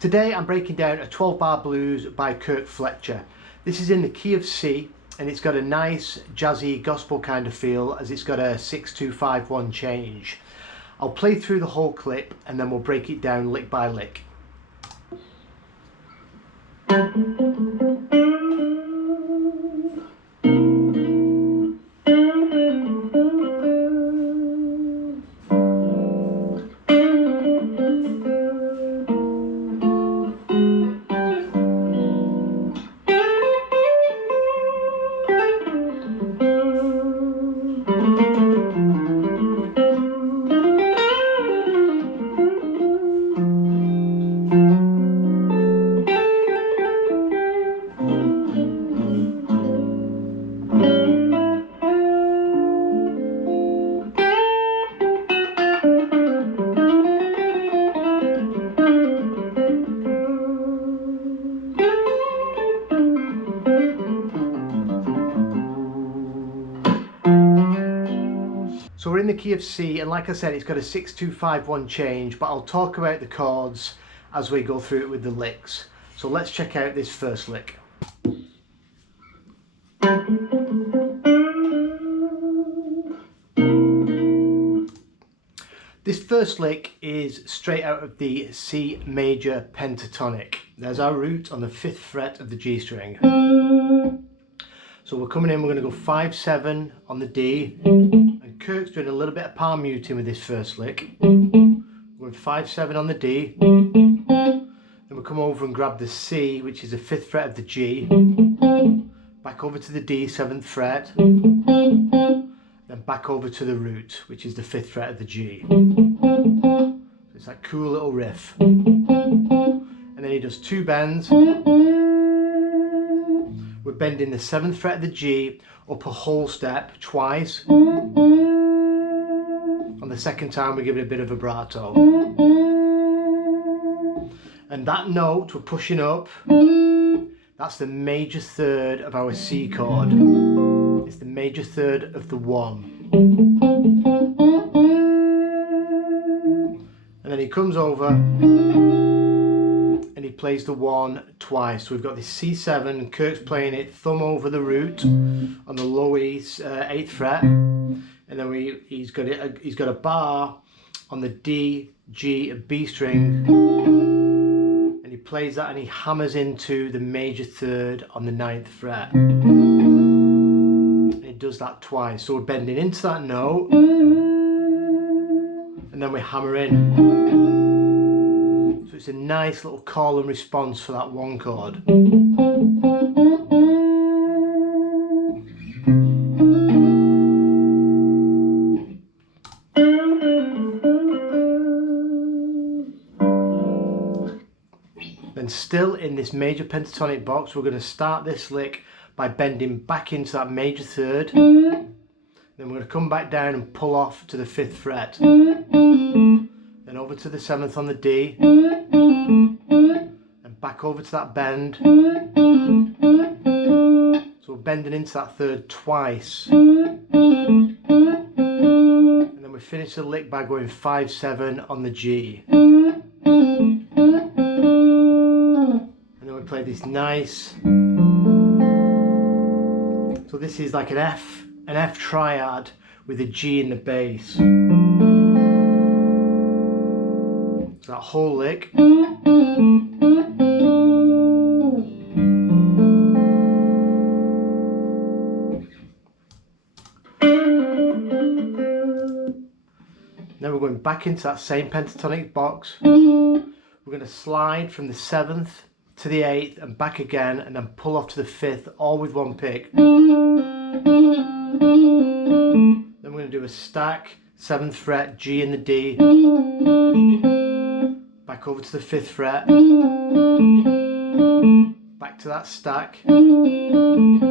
Today I'm breaking down a 12-bar blues by Kirk Fletcher. This is in the key of C and it's got a nice jazzy gospel kind of feel as it's got a 6-2-5-1 change. I'll play through the whole clip and then we'll break it down lick by lick. So we're in the key of C, and like I said, it's got a 6-2-5-1 change, but I'll talk about the chords as we go through it with the licks. So let's check out this first lick. This first lick is straight out of the C major pentatonic. There's our root on the 5th fret of the G string. So we're coming in, we're going to go 5-7 on the D, and Kirk's doing a little bit of palm muting with this first lick. We're 5-7 on the D, then we'll come over and grab the C, which is the 5th fret of the G, back over to the D, 7th fret, then back over to the root, which is the 5th fret of the G. So it's that cool little riff. And then he does 2 bends. We're bending the 7th fret of the G up a whole step twice. On the second time we give it a bit of vibrato. And that note we're pushing up, that's the major third of our C chord. It's the major third of the 1. And then he comes over and he plays the 1 twice. So we've got this C7 and Kirk's playing it thumb over the root on the low E 8th fret, and then he's got a bar on the D, G and B string, and he plays that and he hammers into the major third on the 9th fret. And he does that twice. So we're bending into that note and then we hammer in. It's a nice little call and response for that 1 chord. Then still in this major pentatonic box, we're going to start this lick by bending back into that major third. Then we're going to come back down and pull off to the 5th fret. Then over to the 7th on the D, and back over to that bend. So we're bending into that third twice, and then we finish the lick by going 5-7 on the G, and then we play this nice, so this is like an F triad with a G in the bass. So that whole lick. Then we're going back into that same pentatonic box. We're going to slide from the 7th to the 8th and back again, and then pull off to the 5th, all with 1 pick. Then we're going to do a stack, 7th fret, G and the D, back over to the 5th fret, back to that stack, and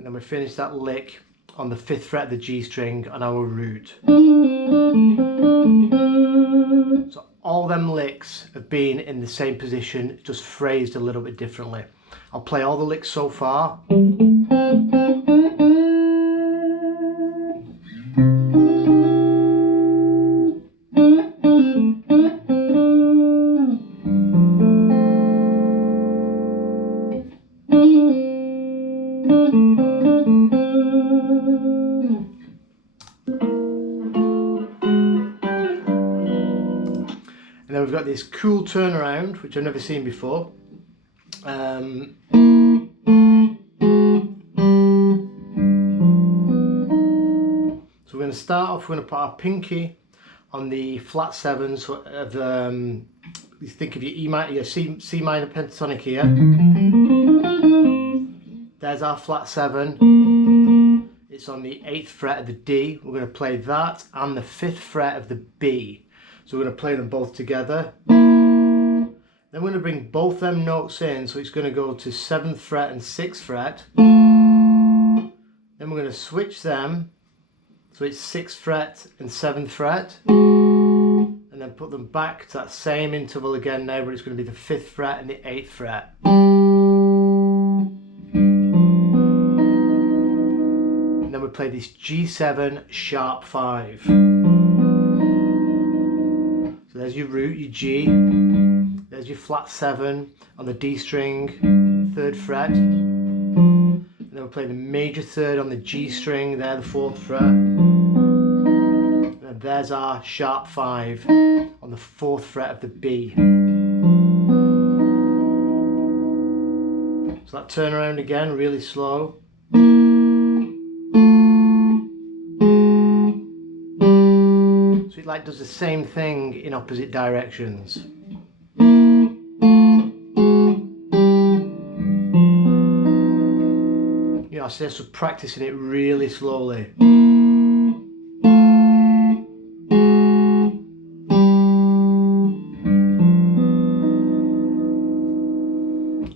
then we finish that lick on the 5th fret of the G string on our root. So all them licks have been in the same position, just phrased a little bit differently. I'll play all the licks so far. And then we've got this cool turnaround, which I've never seen before. So we're going to start off, we're going to put our pinky on the flat 7s of you think of your E minor, your C minor pentatonic here. There's our flat 7. It's on the 8th fret of the D. We're going to play that and the 5th fret of the B. So we're going to play them both together. Then we're going to bring both them notes in, so it's going to go to 7th fret and 6th fret. Then we're going to switch them, so it's 6th fret and 7th fret. And then put them back to that same interval again now, but it's going to be the 5th fret and the 8th fret. And then we play this G7 sharp 5. So there's your root, your G. There's your flat 7 on the D string, 3rd fret. And then we'll play the major 3rd on the G string there, the 4th fret. And there's our sharp 5 on the 4th fret of the B. So that turnaround again, really slow. So it like does the same thing in opposite directions. You know, I suggest practicing it really slowly. And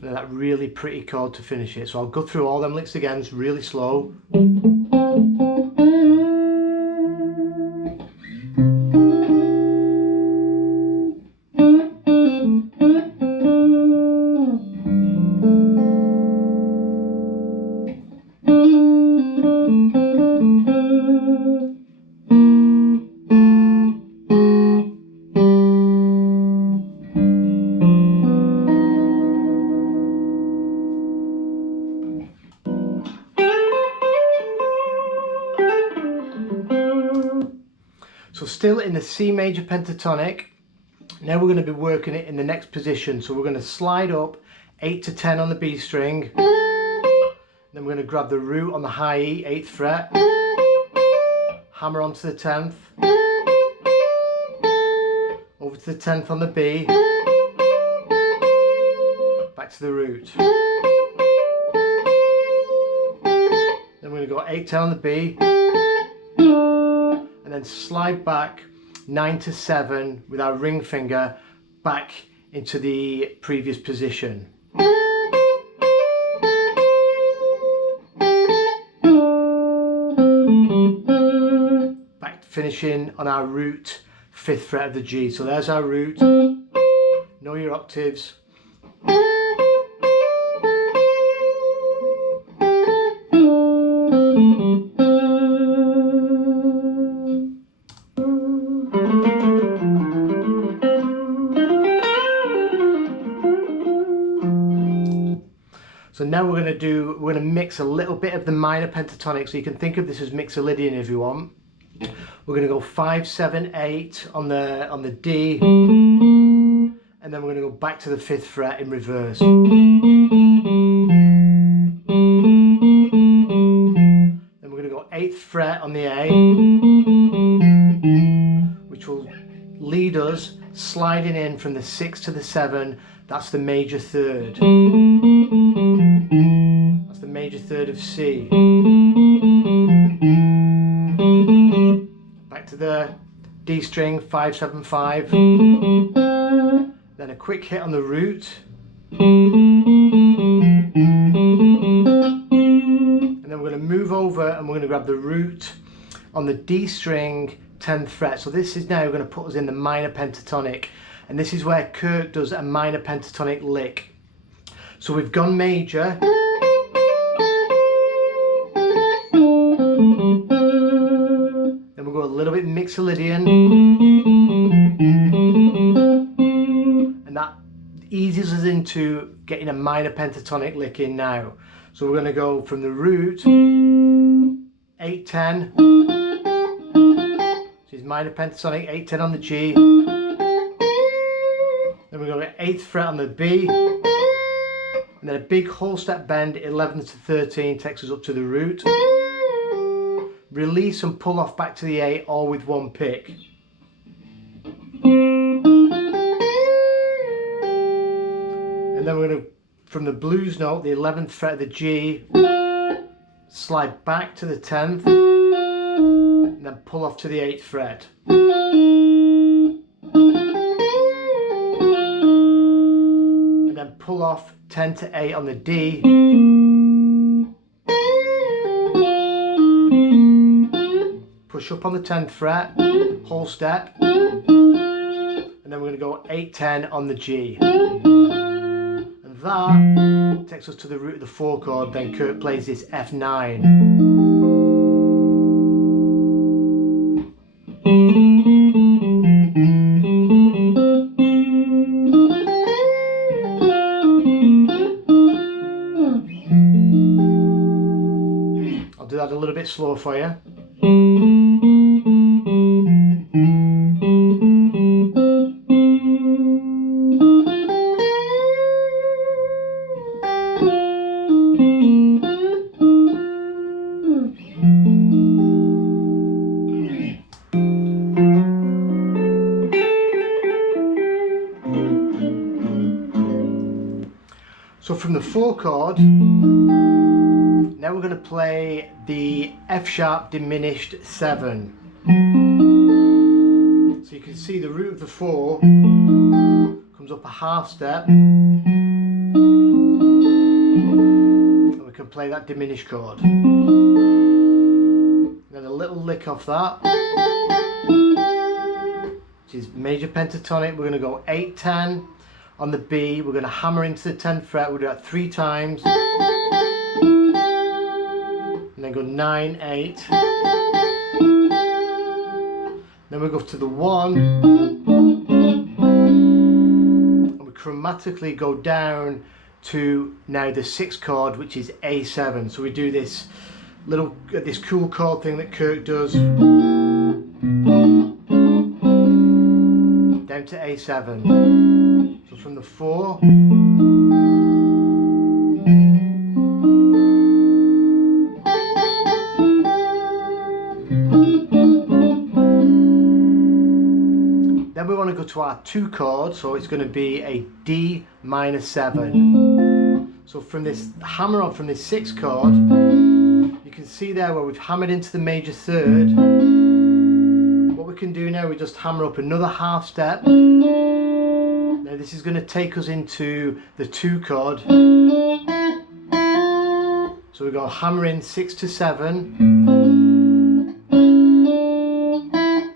that really pretty chord to finish it. So I'll go through all them licks again, it's really slow. So still in the C major pentatonic, now we're going to be working it in the next position. So we're going to slide up 8 to 10 on the B string, then we're going to grab the root on the high E, 8th fret, hammer onto the 10th, over to the 10th on the B, back to the root. Then we're going to go 8, 10 on the B, and then slide back 9 to 7 with our ring finger back into the previous position. Back finishing on our root 5th fret of the G. So there's our root. Know your octaves. So now we're going to mix a little bit of the minor pentatonic, so you can think of this as mixolydian if you want. We're going to go 5, 7, 8 on the D, and then we're going to go back to the 5th fret in reverse. Then we're going to go 8th fret on the A, which will lead us sliding in from the 6 to the 7. That's the major 3rd. That's the major 3rd of C. Back to the D string, 5, 7, 5. Then a quick hit on the root. And then we're going to move over and we're going to grab the root on the D string, 10th fret. So this is now going to put us in the minor pentatonic. And this is where Kirk does a minor pentatonic lick. So we've gone major. Then we'll go a little bit mixolydian. And that eases us into getting a minor pentatonic lick in now. So we're going to go from the root, 8, 10. So it's minor pentatonic, 8, 10 on the G. Then we're going to 8th fret on the B, and then a big whole step bend, 11th to 13, takes us up to the root. Release and pull off back to the A, all with one pick. And then we're going to, from the blues note, the 11th fret of the G, slide back to the 10th, and then pull off to the 8th fret. And then pull off 10 to 8 on the D. Push up on the 10th fret, whole step, and then we're going to go 8, 10 on the G. And that takes us to the root of the 4 chord, then Kirk plays this F9. I'll do that a little bit slower for you. So from the 4 chord, now we're going to play the F sharp diminished 7. So you can see the root of the 4 comes up a half step, and we can play that diminished chord. Then a little lick off that, which is major pentatonic. We're going to go 8, 10 on the B. We're going to hammer into the 10th fret. We'll do that 3 times. And then go 9, 8. Then we go to the 1. And we chromatically go down to now the 6th chord, which is A7. So we do this little, this cool chord thing that Kirk does. Down to A7. So from the 4. Then we want to go to our 2 chord, so it's going to be a D minor 7. So from this hammer on from this 6th chord, you can see there where we've hammered into the major 3rd. What we can do now, we just hammer up another half step. Now this is going to take us into the 2 chord. So we go hammer in 6 to 7.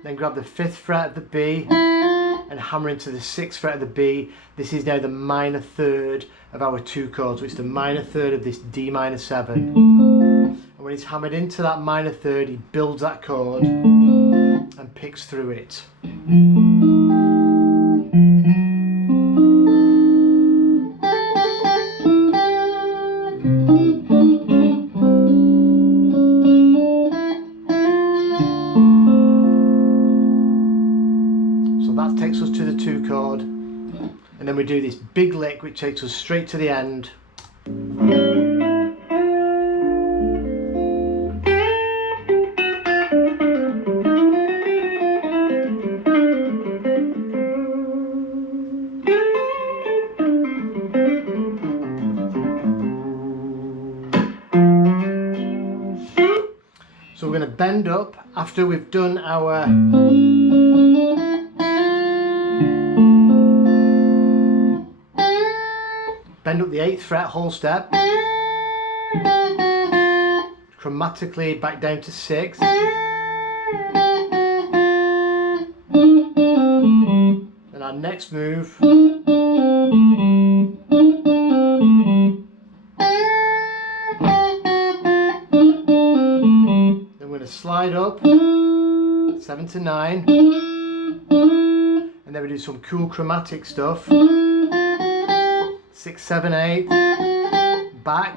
Then grab the 5th fret of the B and hammer into the 6th fret of the B. This is now the minor 3rd of our 2 chords, so it's the minor 3rd of this D minor 7. And when he's hammered into that minor 3rd, he builds that chord and picks through it. That takes us to the 2 chord, and then we do this big lick which takes us straight to the end. So we're going to bend up after we've done our bend up the 8th fret, whole step, chromatically back down to 6th, and our next move then we're going to slide up 7 to 9, and then we do some cool chromatic stuff. 6, 7, 8, back,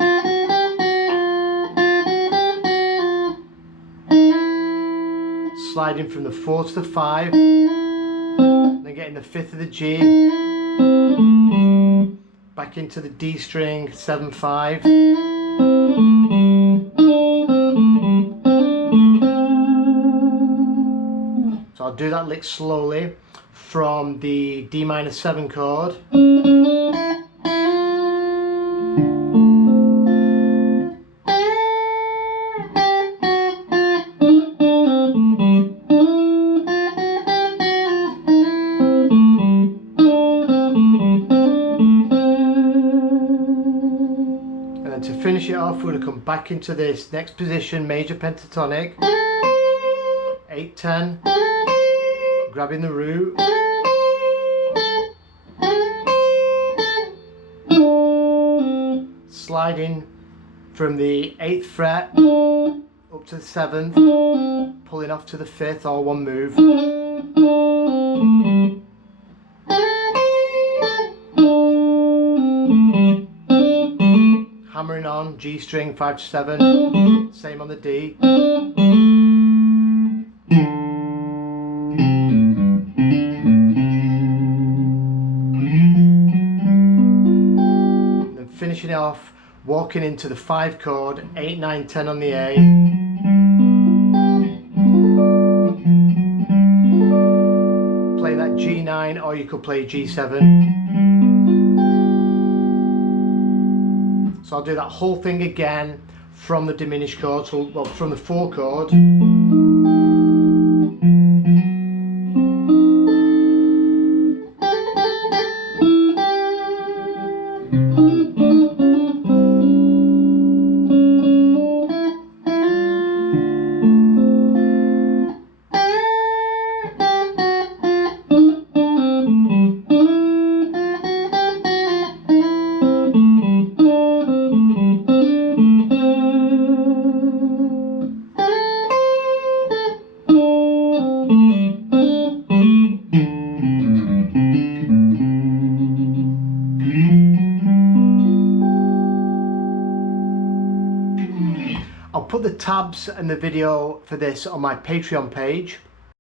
sliding from the 4 to the 5, then getting the 5th of the G, back into the D string, 7/5. So I'll do that lick slowly from the D minor 7 chord. And then to finish it off, we're going to come back into this next position, major pentatonic, 8/10, grabbing the root, sliding from the 8th fret up to the 7th, pulling off to the 5th, all one move. Hammering on G string 5/7, same on the D. And then finishing it off, walking into the 5 chord, 8, 9, 10 on the A. Play that G9, or you could play G7. So I'll do that whole thing again from the diminished chord, so well, from the 4 chord. I'll put the tabs and the video for this on my Patreon page.